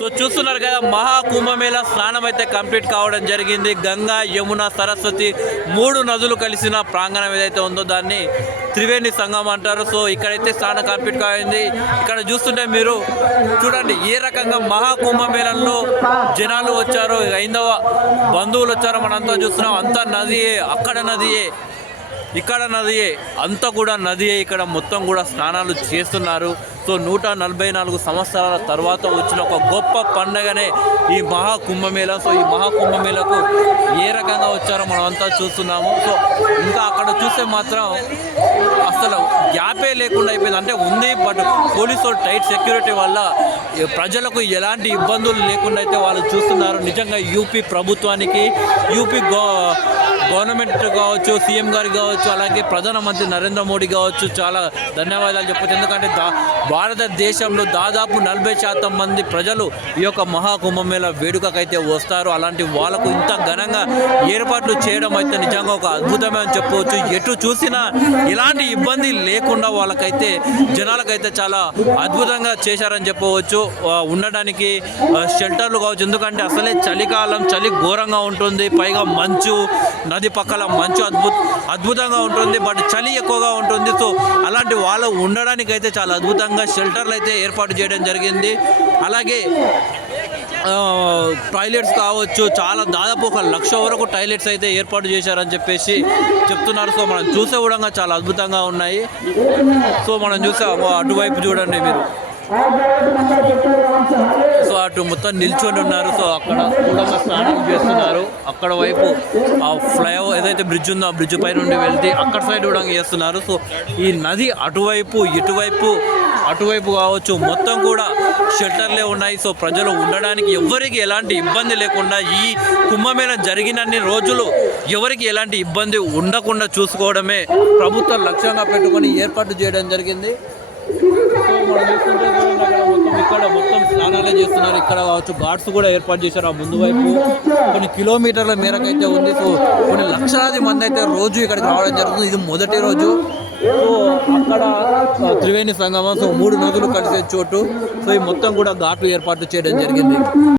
So చూస్తున్నారు కదా మహా కుంభమేళ స్నానం అయితే కంప్లీట్ కావడం జరిగింది. గంగా యమున సరస్వతి మూడు నదులు కలిసిన ప్రాంగణం ఏదైతే ఉందో దాన్ని త్రివేణి సంఘం అంటారు. సో ఇక్కడైతే స్నానం కంప్లీట్ కాయింది. ఇక్కడ చూస్తుంటే మీరు చూడండి ఏ రకంగా మహా కుంభమేళంలో జనాలు వచ్చారో హైందవ బంధువులు వచ్చారో మనంతా చూస్తున్నాం. అంతా నదియే అక్కడ నదియే. ఇక్కడ నదియే అంతా కూడా నదియే ఇక్కడ మొత్తం కూడా స్నానాలు చేస్తున్నారు. సో నూట నలభై నాలుగు సంవత్సరాల తర్వాత వచ్చిన ఒక గొప్ప పండగనే ఈ మహా కుంభమేళ సో ఈ మహా కుంభమేళకు ఏ రకంగా వచ్చారో మనం అంతా చూస్తున్నాము. సో ఇంకా అక్కడ చూస్తే మాత్రం అసలు గ్యాపే లేకుండా అయిపోయింది. అంటే ఉంది బట్ పోలీసు టైట్ సెక్యూరిటీ వల్ల ప్రజలకు ఎలాంటి ఇబ్బందులు లేకుండా అయితే వాళ్ళు చూస్తున్నారు. నిజంగా యూపీ ప్రభుత్వానికి యూపీ గో గవర్నమెంట్ కావచ్చు సీఎం గారికి కావచ్చు అలాగే ప్రధానమంత్రి నరేంద్ర మోడీ కావచ్చు చాలా ధన్యవాదాలు చెప్పచ్చు. ఎందుకంటే దా భారతదేశంలో దాదాపు నలభై శాతం మంది ప్రజలు ఈ యొక్క మహాకుంభమేళ వేడుకకైతే వస్తారు. అలాంటి వాళ్ళకు ఇంత ఘనంగా ఏర్పాట్లు చేయడం అయితే నిజంగా ఒక అద్భుతమే అని చెప్పవచ్చు ఎటు చూసినా ఎలాంటి ఇబ్బంది లేకుండా వాళ్ళకైతే జనాలకైతే చాలా అద్భుతంగా చేశారని చెప్పవచ్చు. ఉండడానికి షెల్టర్లు కావచ్చు. ఎందుకంటే అసలే చలికాలం చలి ఘోరంగా ఉంటుంది. పైగా మంచు నది పక్కల మంచు అద్భుత అద్భుతంగా ఉంటుంది. బట్ చలి ఎక్కువగా ఉంటుంది. సో అలాంటి వాళ్ళు ఉండడానికి అయితే చాలా అద్భుతంగా షెల్టర్లు అయితే ఏర్పాటు చేయడం జరిగింది. అలాగే టాయిలెట్స్ కావచ్చు చాలా దాదాపు ఒక లక్ష వరకు టాయిలెట్స్ అయితే ఏర్పాటు చేశారని చెప్పేసి చెప్తున్నారు. సో మనం చూసే కూడా చాలా అద్భుతంగా ఉన్నాయి. సో మనం చూసే అటువైపు చూడండి మీరు. పాటు మొత్తం నిల్చొని ఉన్నారు. సో అక్కడ కూడా స్నానం చేస్తున్నారు. అక్కడ వైపు ఆ ఫ్లైఓవర్ ఏదైతే బ్రిడ్జ్ ఉందో ఆ బ్రిడ్జ్ పై నుండి వెళ్తే అక్కడ సైడ్ కూడా చేస్తున్నారు. సో ఈ నది అటువైపు ఇటువైపు అటువైపు కావచ్చు మొత్తం కూడా షెల్టర్లే ఉన్నాయి. సో ప్రజలు ఉండడానికి ఎవరికి ఎలాంటి ఇబ్బంది లేకుండా ఈ కుంభమేళ జరిగినన్ని రోజులు ఎవరికి ఎలాంటి ఇబ్బంది ఉండకుండా చూసుకోవడమే ప్రభుత్వం లక్ష్యంగా పెట్టుకొని ఏర్పాటు చేయడం జరిగింది. సో మనం చూసుకుంటే ఇక్కడ మొత్తం స్నానాలే చేస్తున్నారు. ఇక్కడ కావచ్చు ఘాట్స్ కూడా ఏర్పాటు చేశారు ఆ ముందు వైపు. కొన్ని కిలోమీటర్ల మేరకు అయితే ఉంది. సో కొన్ని లక్షలాది మంది అయితే రోజు ఇక్కడికి రావడం జరుగుతుంది. ఇది మొదటి రోజు. సో అక్కడ త్రివేణి సంగమం సో మూడు నదులు కలిసే చోటు. సో ఈ మొత్తం కూడా ఘాట్లు ఏర్పాటు చేయడం జరిగింది.